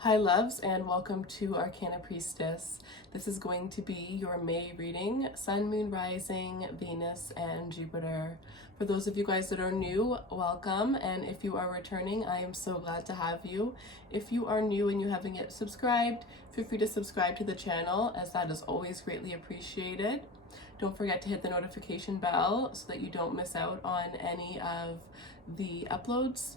Hi loves, and welcome to Arcana Priestess. This is going to be your May reading, Sun, Moon, Rising, Venus, and Jupiter. For those of you guys that are new, welcome, and if you are returning, I am so glad to have you. If you are new and you haven't yet subscribed, feel free to subscribe to the channel, as that is always greatly appreciated. Don't forget to hit the notification bell so that you don't miss out on any of the uploads.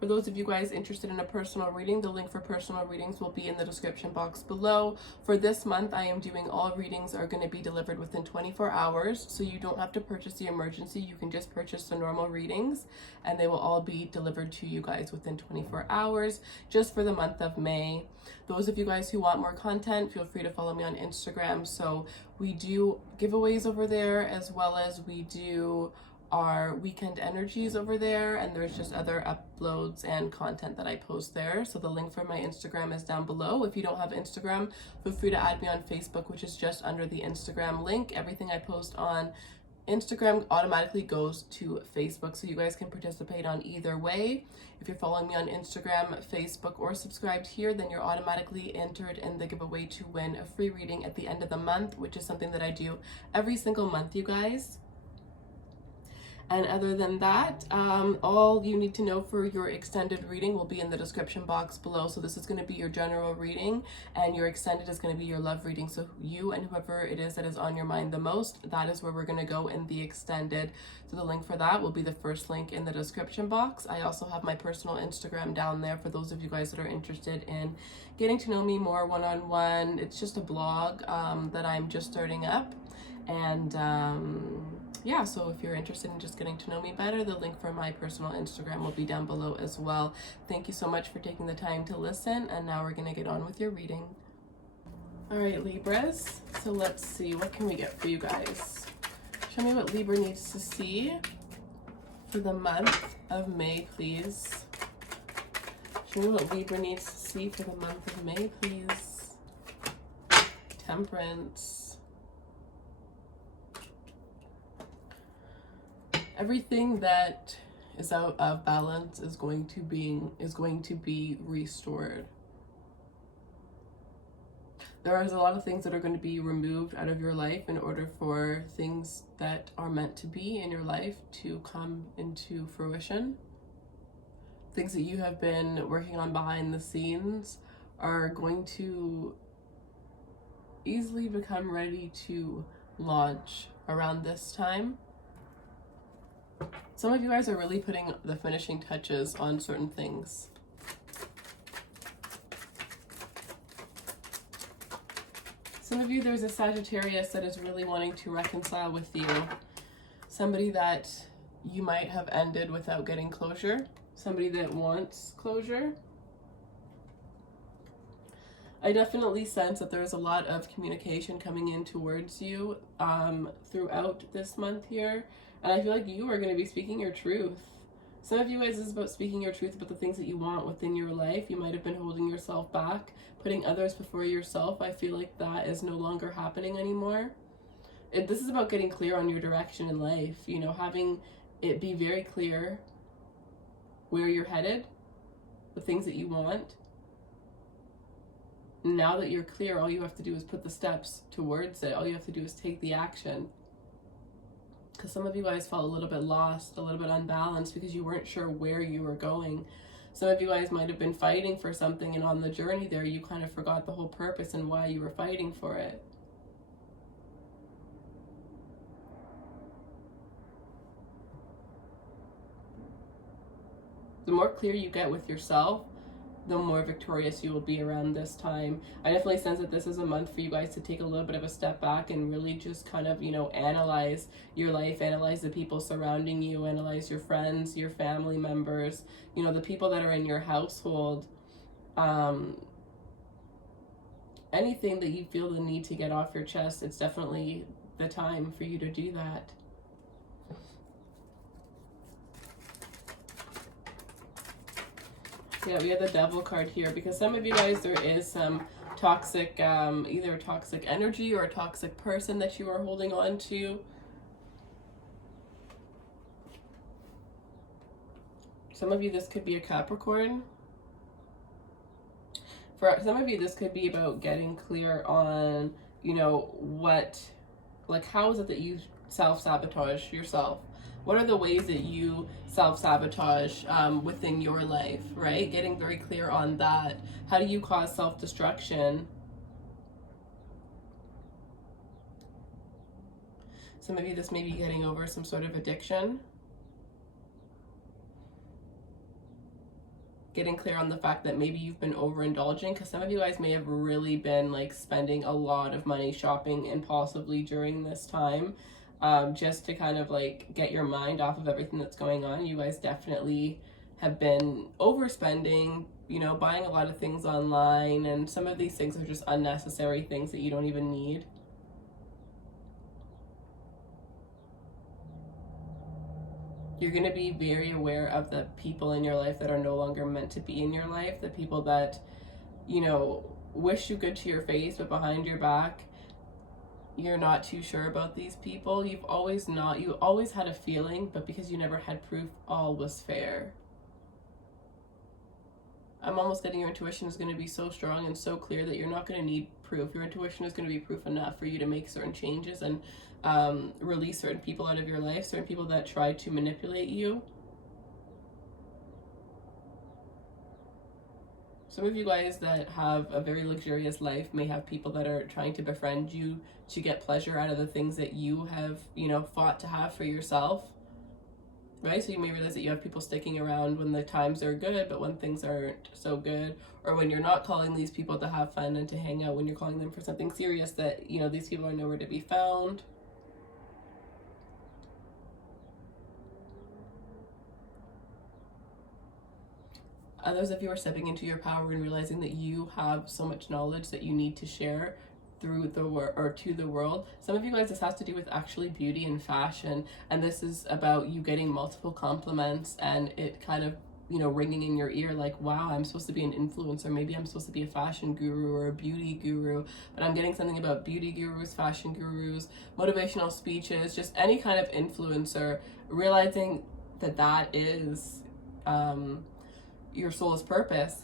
For those of you guys interested in a personal reading, the link for personal readings will be in the description box below. For this month, I am doing all readings are going to be delivered within 24 hours, so you don't have to purchase the emergency. You can just purchase the normal readings, and they will all be delivered to you guys within 24 hours, just for the month of May. Those of you guys who want more content, feel free to follow me on Instagram. So we do giveaways over there, as well as we do our weekend energies over there, and there's just other uploads and content that I post there. So the link for my Instagram is down below. If you don't have Instagram, feel free to add me on Facebook, which is just under the Instagram link. Everything I post on Instagram automatically goes to Facebook, so you guys can participate on either way. If you're following me on Instagram, Facebook, or subscribed here, then you're automatically entered in the giveaway to win a free reading at the end of the month, which is something that I do every single month, you guys. And other than that, all you need to know for your extended reading will be in the description box below. So this is going to be your general reading, and your extended is going to be your love reading. So you and whoever it is that is on your mind the most, that is where we're going to go in the extended. So the link for that will be the first link in the description box. I also have my personal Instagram down there for those of you guys that are interested in getting to know me more one-on-one. It's just a blog that I'm just starting up. And yeah, so if you're interested in just getting to know me better, the link for my personal Instagram will be down below as well. Thank you so much for taking the time to listen, and now we're going to get on with your reading. All right, Libras, so let's see, what can we get for you guys? Show me what Libra needs to see for the month of May, please. Show me what Libra needs to see for the month of May, please. Temperance. Everything that is out of balance is going to be restored. There is a lot of things that are going to be removed out of your life in order for things that are meant to be in your life to come into fruition. Things that you have been working on behind the scenes are going to easily become ready to launch around this time. Some of you guys are really putting the finishing touches on certain things. Some of you, there's a Sagittarius that is really wanting to reconcile with you. Somebody that you might have ended without getting closure. Somebody that wants closure. I definitely sense that there's a lot of communication coming in towards you throughout this month here. And I feel like you are going to be speaking your truth. Some of you guys is about speaking your truth about the things that you want within your life. You might have been holding yourself back, putting others before yourself. I feel like that is no longer happening anymore. This is about getting clear on your direction in life. You know, having it be very clear where you're headed, the things that you want. Now that you're clear, all you have to do is put the steps towards it. All you have to do is take the action. Because some of you guys felt a little bit lost, a little bit unbalanced because you weren't sure where you were going. Some of you guys might have been fighting for something, and on the journey there, you kind of forgot the whole purpose and why you were fighting for it. The more clear you get with yourself, the more victorious you will be around this time. I definitely sense that this is a month for you guys to take a little bit of a step back and really just kind of, you know, analyze your life, analyze the people surrounding you, analyze your friends, your family members, you know, the people that are in your household. Anything that you feel the need to get off your chest, it's definitely the time for you to do that. Yeah, we have the Devil card here because some of you guys, there is some toxic, either toxic energy or a toxic person that you are holding on to. Some of you, this could be a Capricorn. For some of you, this could be about getting clear on, you know, what, like, how is it that you self-sabotage yourself? What are the ways that you self-sabotage within your life, right? Getting very clear on that. How do you cause self-destruction? Some of you, this may be getting over some sort of addiction. Getting clear on the fact that maybe you've been overindulging, because some of you guys may have really been like spending a lot of money shopping impulsively during this time, just to kind of like get your mind off of everything that's going on. You guys definitely have been overspending, you know, buying a lot of things online, and some of these things are just unnecessary things that you don't even need. You're going to be very aware of the people in your life that are no longer meant to be in your life, the people that, you know, wish you good to your face, but behind your back, you're not too sure about these people. You always had a feeling, but because you never had proof, all was fair. I'm almost getting your intuition is going to be so strong and so clear that you're not going to need proof. Your intuition is going to be proof enough for you to make certain changes and release certain people out of your life, certain people that try to manipulate you. Some of you guys that have a very luxurious life may have people that are trying to befriend you to get pleasure out of the things that you have, you know, fought to have for yourself. Right? So you may realize that you have people sticking around when the times are good, but when things aren't so good, or when you're not calling these people to have fun and to hang out, when you're calling them for something serious, that, you know, these people are nowhere to be found. Others of you are stepping into your power and realizing that you have so much knowledge that you need to share through the or to the world. Some of you guys, this has to do with actually beauty and fashion, and this is about you getting multiple compliments and it kind of, you know, ringing in your ear like, wow, I'm supposed to be an influencer, maybe I'm supposed to be a fashion guru or a beauty guru, but I'm getting something about beauty gurus, fashion gurus, motivational speeches, just any kind of influencer, realizing that that is your soul's purpose.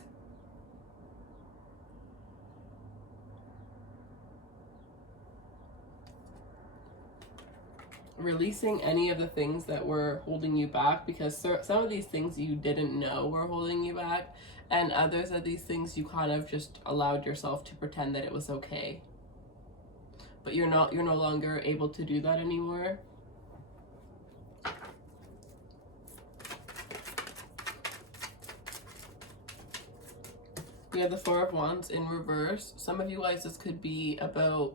Releasing any of the things that were holding you back, because some of these things you didn't know were holding you back, and others of these things you kind of just allowed yourself to pretend that it was okay. But you're no longer able to do that anymore. We have the Four of Wands in reverse. Some of you guys, this could be about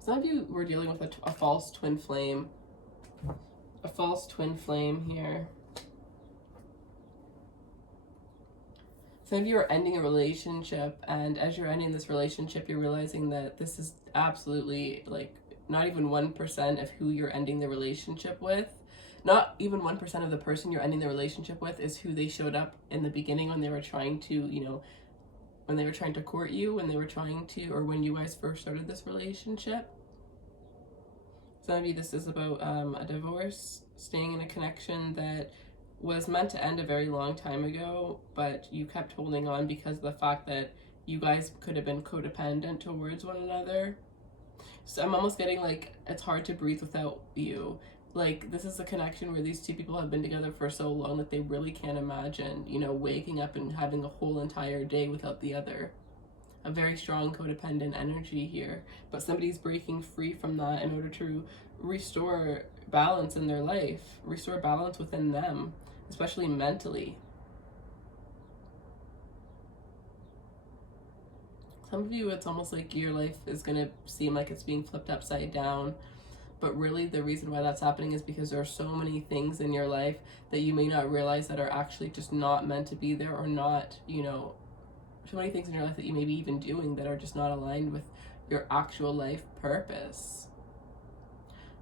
some of you were dealing with a false twin flame. A false twin flame here. Some of you are ending a relationship, and as you're ending this relationship, you're realizing that this is absolutely like not even 1% of who you're ending the relationship with. Not even 1% of the person you're ending the relationship with is who they showed up in the beginning when they were trying to, you know, when they were trying to court you, when they were trying to, or when you guys first started this relationship. Some of you, this is about a divorce, staying in a connection that was meant to end a very long time ago, but you kept holding on because of the fact that you guys could have been codependent towards one another. So I'm almost getting like, it's hard to breathe without you. Like, this is a connection where these two people have been together for so long that they really can't imagine, you know, waking up and having a whole entire day without the other. A very strong codependent energy here. But somebody's breaking free from that in order to restore balance in their life, restore balance within them, especially mentally. Some of you, it's almost like your life is going to seem like it's being flipped upside down. But really the reason why that's happening is because there are so many things in your life that you may not realize that are actually just not meant to be there, or not, you know, so many things in your life that you may be even doing that are just not aligned with your actual life purpose.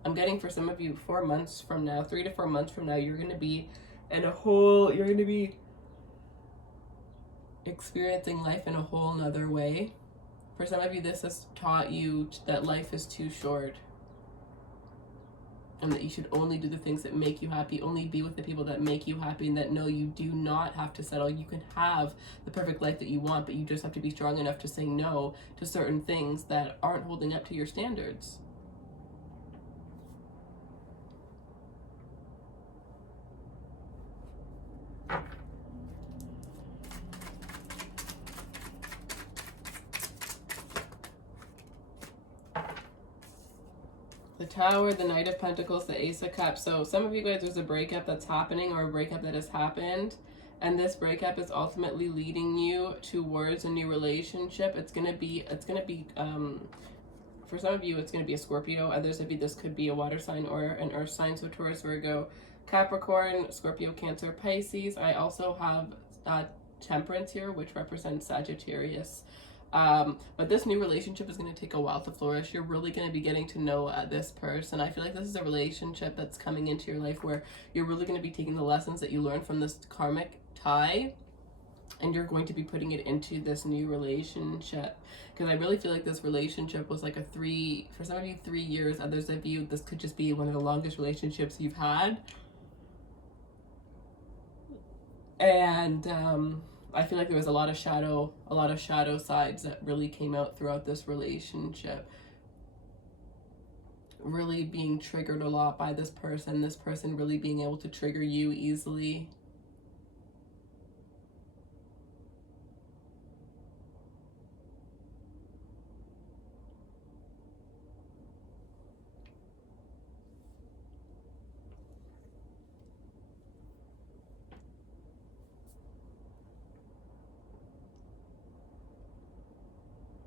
I'm getting for some of you 4 months from now, 3 to 4 months from now, you're going to be you're going to be experiencing life in a whole nother way. For some of you, this has taught you that life is too short. and that you should only do the things that make you happy, only be with the people that make you happy, and that no, you do not have to settle. You can have the perfect life that you want, but you just have to be strong enough to say no to certain things that aren't holding up to your standards. The Tower, the Knight of Pentacles, the Ace of Cups. So some of you guys, there's a breakup that's happening, or a breakup that has happened, and this breakup is ultimately leading you towards a new relationship. It's gonna be for some of you, it's gonna be a Scorpio. Others of you, this could be a water sign or an earth sign. So Taurus, Virgo, Capricorn, Scorpio, Cancer, Pisces. I also have Temperance here, which represents Sagittarius. But this new relationship is going to take a while to flourish. You're really going to be getting to know this person. I feel like this is a relationship that's coming into your life where you're really going to be taking the lessons that you learned from this karmic tie, and you're going to be putting it into this new relationship. Because I really feel like this relationship was like for some of you, 3 years. Others of you, this could just be one of the longest relationships you've had. And I feel like there was a lot of shadow sides that really came out throughout this relationship. Really being triggered a lot by this person really being able to trigger you easily.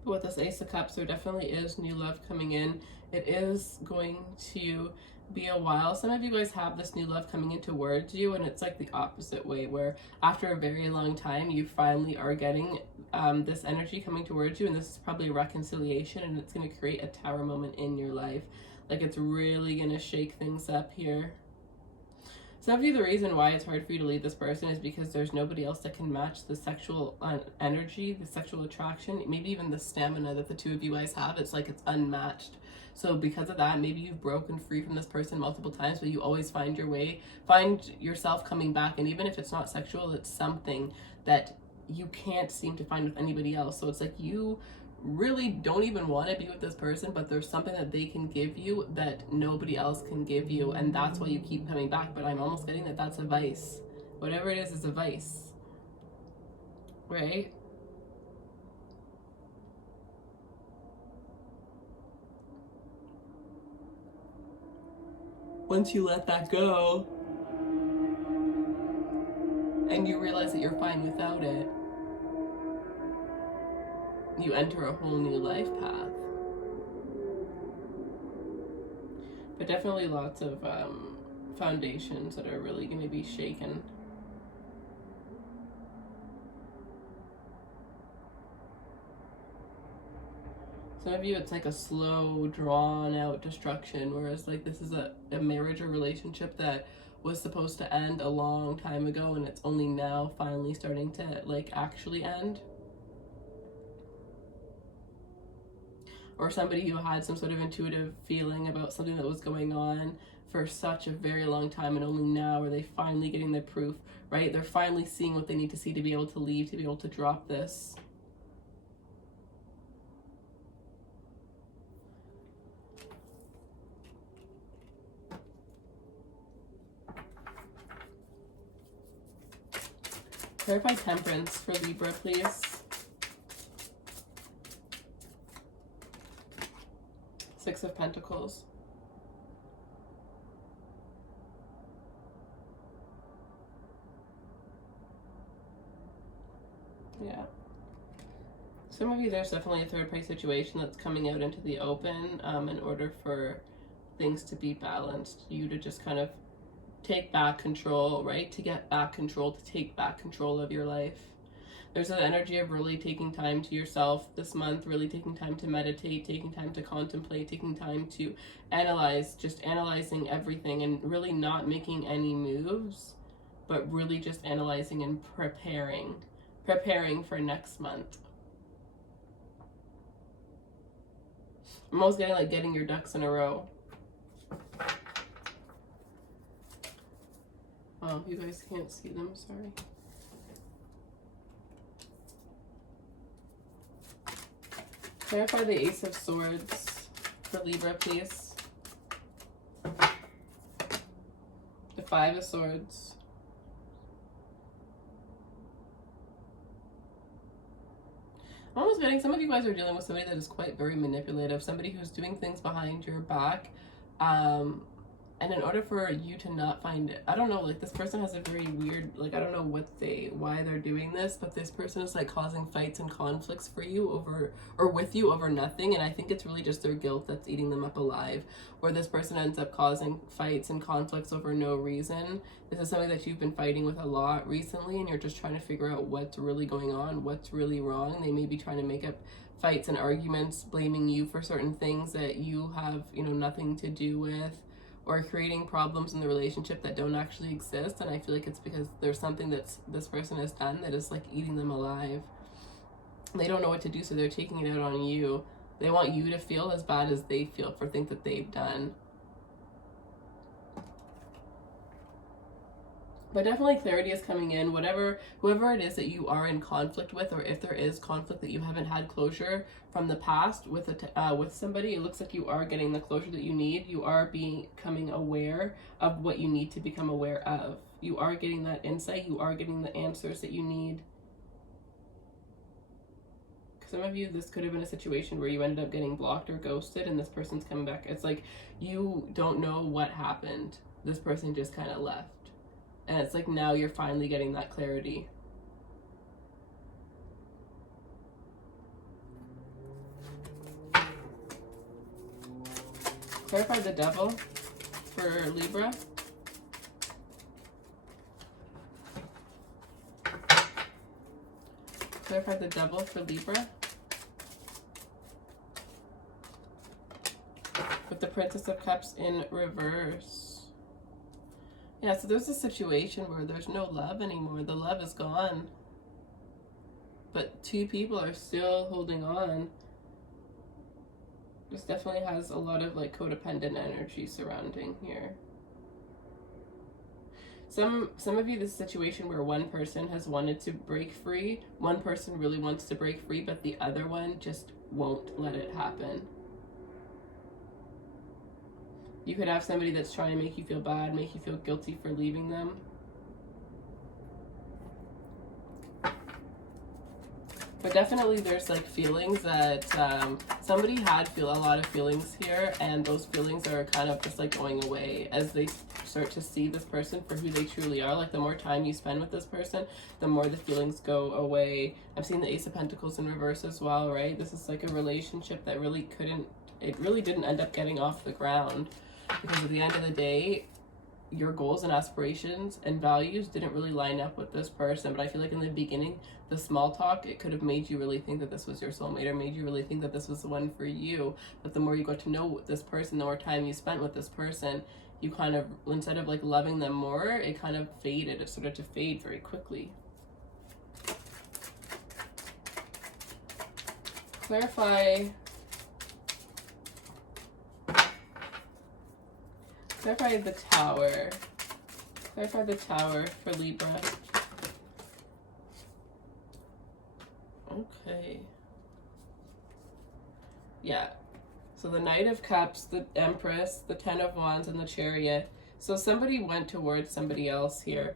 With this Ace of Cups, there definitely is new love coming in. It is going to be a while. Some of you guys have this new love coming in towards you, and it's like the opposite way, where after a very long time, you finally are getting this energy coming towards you, and this is probably a reconciliation, and it's going to create a tower moment in your life. Like, it's really going to shake things up here. Some of you, the reason why it's hard for you to leave this person is because there's nobody else that can match the sexual energy, the sexual attraction, maybe even the stamina that the two of you guys have. It's like it's unmatched. So because of that, maybe you've broken free from this person multiple times, but you always find yourself coming back. And even if it's not sexual, it's something that you can't seem to find with anybody else. So it's like you really don't even want to be with this person, but there's something that they can give you that nobody else can give you, and that's why you keep coming back. But I'm almost getting that that's a vice. Whatever it is a vice, right? Once you let that go and you realize that you're fine without it, you enter a whole new life path. But definitely lots of foundations that are really going to be shaken. Some of you, it's like a slow, drawn out destruction, whereas like this is a marriage or relationship that was supposed to end a long time ago, and it's only now finally starting to like actually end. Or somebody who had some sort of intuitive feeling about something that was going on for such a very long time, and only now are they finally getting the proof, right? They're finally seeing what they need to see to be able to leave, to be able to drop this. Clarify Temperance for Libra, please. Six of Pentacles. Yeah. Some of you, there's definitely a third party situation that's coming out into the open in order for things to be balanced. You to just kind of take back control, right? To get back control, to take back control of your life. There's an energy of really taking time to yourself this month, really taking time to meditate, taking time to contemplate, taking time to analyze, just analyzing everything, and really not making any moves, but really just analyzing and preparing for next month. I'm almost getting like getting your ducks in a row. Oh, you guys can't see them, sorry. Clarify the Ace of Swords for Libra, please. The Five of Swords. I'm almost getting some of you guys are dealing with somebody that is quite very manipulative, somebody who's doing things behind your back. And in order for you to not find it, I don't know, like this person has a very weird, like I don't know why they're doing this, but this person is like causing fights and conflicts for you over, or with you over nothing. And I think it's really just their guilt that's eating them up alive, where this person ends up causing fights and conflicts over no reason. This is something that you've been fighting with a lot recently, and you're just trying to figure out what's really going on, what's really wrong. They may be trying to make up fights and arguments, blaming you for certain things that you have, you know, nothing to do with, or creating problems in the relationship that don't actually exist. And I feel like it's because there's something that's this person has done that is like eating them alive. They don't know what to do, so they're taking it out on you. They want you to feel as bad as they feel for things that they've done. But definitely clarity is coming in. Whoever it is that you are in conflict with, or if there is conflict that you haven't had closure from the past with somebody, it looks like you are getting the closure that you need. You are becoming aware of what you need to become aware of. You are getting that insight. You are getting the answers that you need. Some of you, this could have been a situation where you ended up getting blocked or ghosted, and this person's coming back. It's like you don't know what happened. This person just kind of left. And it's like now you're finally getting that clarity. Clarify the Devil for Libra. Clarify the Devil for Libra. With the Princess of Cups in reverse. Yeah, so there's a situation where there's no love anymore. The love is gone. But two people are still holding on. This definitely has a lot of like codependent energy surrounding here. Some of you, this situation where one person has wanted to break free. One person really wants to break free, but the other one just won't let it happen. You could have somebody that's trying to make you feel bad, make you feel guilty for leaving them. But definitely there's like feelings that somebody had a lot of feelings here, and those feelings are kind of just like going away as they start to see this person for who they truly are. Like the more time you spend with this person, the more the feelings go away. I'm seeing the Ace of Pentacles in reverse as well, right? This is like a relationship that really didn't end up getting off the ground. Because at the end of the day, your goals and aspirations and values didn't really line up with this person. But I feel like in the beginning, the small talk, it could have made you really think that this was your soulmate, or made you really think that this was the one for you. But the more you got to know this person, the more time you spent with this person, you kind of, instead of like loving them more, it kind of faded. It started to fade very quickly. Clarify the Tower. Clarify the Tower for Libra. Okay. Yeah. So the Knight of Cups, the Empress, the Ten of Wands, and the Chariot. So somebody went towards somebody else here.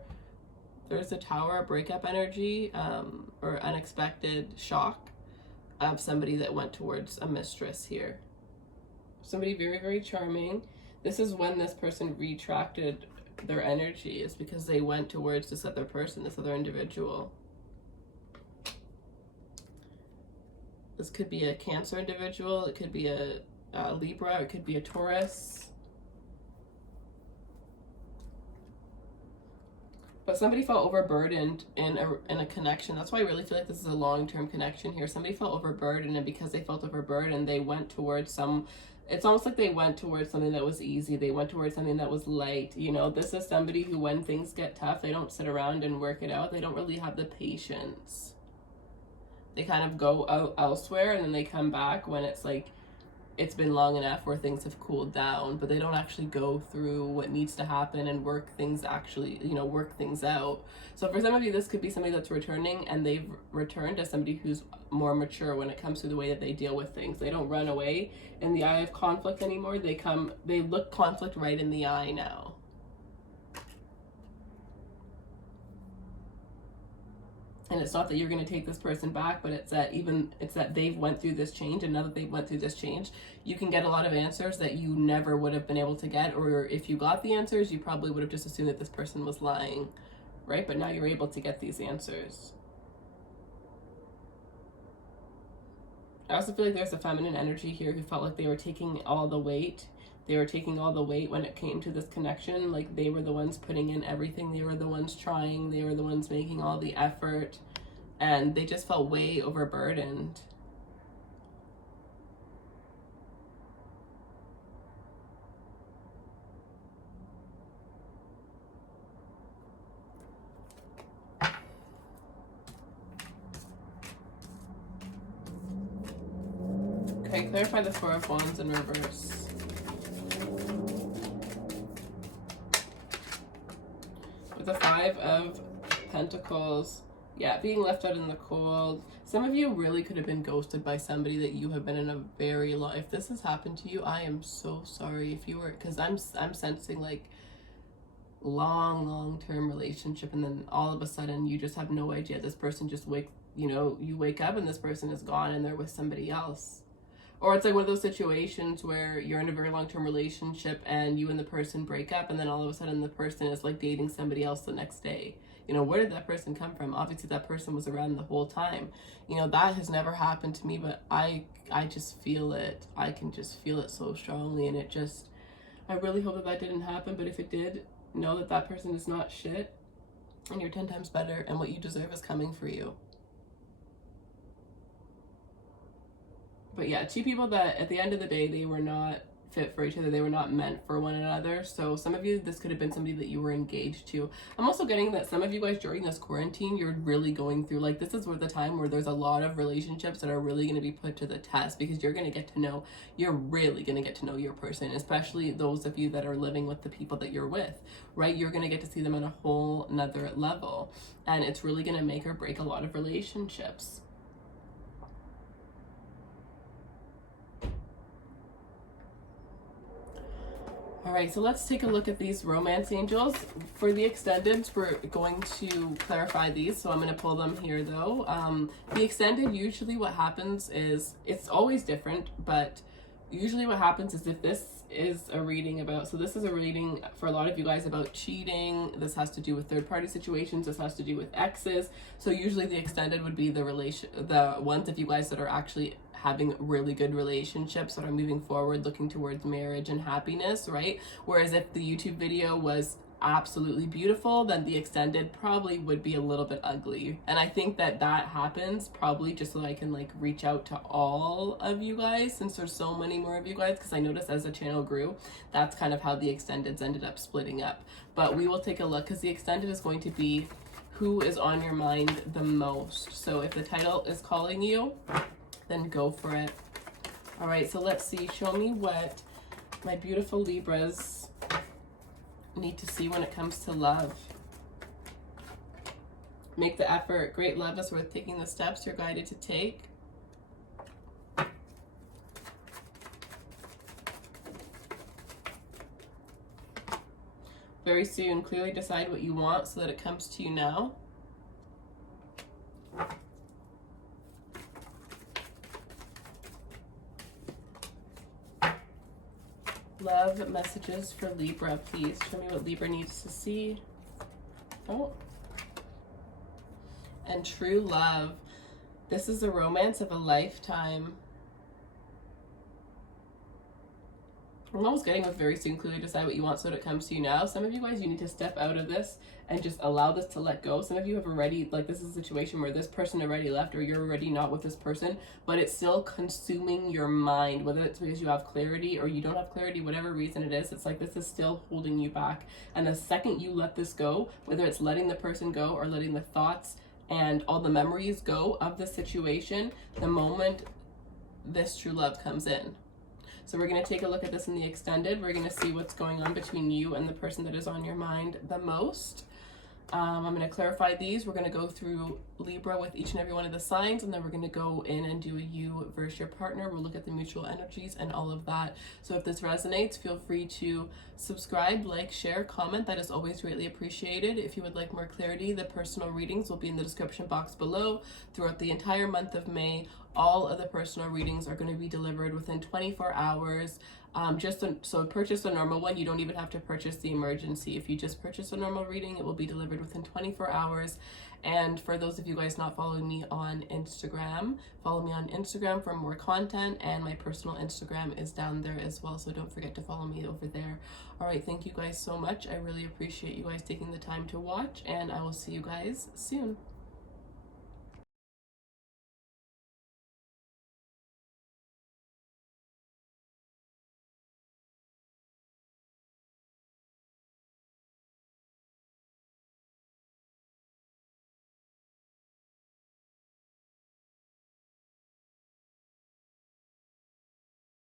There's a Tower, breakup energy, or unexpected shock of somebody that went towards a mistress here. Somebody very, very charming. This is when this person retracted their energy, is because they went towards this other person, this other individual. This could be a Cancer individual, it could be a Libra, it could be a Taurus. But somebody felt overburdened in a connection. That's why I really feel like this is a long-term connection here. Somebody felt overburdened, and because they felt overburdened, they went towards it's almost like they went towards something that was easy. They went towards something that was light. You know, this is somebody who, when things get tough, they don't sit around and work it out. They don't really have the patience. They kind of go out elsewhere, and then they come back when it's like it's been long enough where things have cooled down, but they don't actually go through what needs to happen and work things work things out. So for some of you, this could be somebody that's returning, and they've returned as somebody who's more mature when it comes to the way that they deal with things. They don't run away in the eye of conflict anymore. They look conflict right in the eye now. And it's not that you're going to take this person back, but it's that they've went through this change, and now that they've went through this change, you can get a lot of answers that you never would have been able to get, or if you got the answers, you probably would have just assumed that this person was lying, right? But now you're able to get these answers. I also feel like there's a feminine energy here who felt like they were taking all the weight. They were taking all the weight when it came to this connection. Like, they were the ones putting in everything. They were the ones trying. They were the ones making all the effort. And they just felt way overburdened. Okay, clarify the Four of Wands in reverse. With the Five of Pentacles, yeah, being left out in the cold. Some of you really could have been ghosted by somebody that you have been in a very long. If this has happened to you, I am so sorry. If you were, because I'm sensing like long-term relationship, and then all of a sudden you just have no idea. This person just you wake up and this person is gone and they're with somebody else. Or it's like one of those situations where you're in a very long-term relationship and you and the person break up, and then all of a sudden the person is like dating somebody else the next day. Where did that person come from? Obviously that person was around the whole time. That has never happened to me, but I just feel it. I can just feel it so strongly, and I really hope that didn't happen, but if it did, know that that person is not shit, and you're 10 times better, and what you deserve is coming for you. But yeah, two people that at the end of the day, they were not fit for each other. They were not meant for one another. So some of you, this could have been somebody that you were engaged to. I'm also getting that some of you guys during this quarantine, you're really going through, like, this is where the time where there's a lot of relationships that are really going to be put to the test, because you're really going to get to know your person, especially those of you that are living with the people that you're with, right? You're going to get to see them on a whole nother level, and it's really going to make or break a lot of relationships. All right, so let's take a look at these romance angels. For the extended, we're going to clarify these, so I'm going to pull them here though. The extended, usually what happens is, it's always different, but usually what happens is, if this is a reading about, so this is a reading for a lot of you guys about cheating. This has to do with third-party situations. This has to do with exes. So usually the extended would be the ones of you guys that are actually having really good relationships, that are moving forward, looking towards marriage and happiness, right? Whereas if the YouTube video was absolutely beautiful, then the extended probably would be a little bit ugly. And I think that happens probably just so that I can like reach out to all of you guys, since there's so many more of you guys, because I noticed as the channel grew, that's kind of how the extendeds ended up splitting up. But we will take a look, because the extended is going to be who is on your mind the most. So if the title is calling you, then go for it. All right, so let's see. Show me what my beautiful Libras need to see when it comes to love. Make the effort. Great love is worth taking the steps you're guided to take. Very soon, clearly decide what you want so that it comes to you now. Love messages for Libra, please. Show me what Libra needs to see. Oh. And true love. This is a romance of a lifetime. I'm almost getting with very soon, clearly decide what you want so that it comes to you now. Some of you guys, you need to step out of this and just allow this to let go. Some of you have already, like, this is a situation where this person already left, or you're already not with this person, but it's still consuming your mind, whether it's because you have clarity or you don't have clarity, whatever reason it is. It's like this is still holding you back. And the second you let this go, whether it's letting the person go or letting the thoughts and all the memories go of the situation, the moment this true love comes in. So we're going to take a look at this in the extended. We're going to see what's going on between you and the person that is on your mind the most. I'm going to clarify these. We're going to go through Libra with each and every one of the signs, and then we're going to go in and do a you versus your partner. We'll look at the mutual energies and all of that. So if this resonates, feel free to subscribe, like, share, comment. That is always greatly appreciated. If you would like more clarity, the personal readings will be in the description box below. Throughout the entire month of May, all of the personal readings are going to be delivered within 24 hours. So purchase a normal one. You don't even have to purchase the emergency. If you just purchase a normal reading, it will be delivered within 24 hours. And for those of you guys not following me on Instagram, follow me on Instagram for more content, and my personal Instagram is down there as well, so don't forget to follow me over there. All right, thank you guys so much. I really appreciate you guys taking the time to watch, and I will see you guys soon.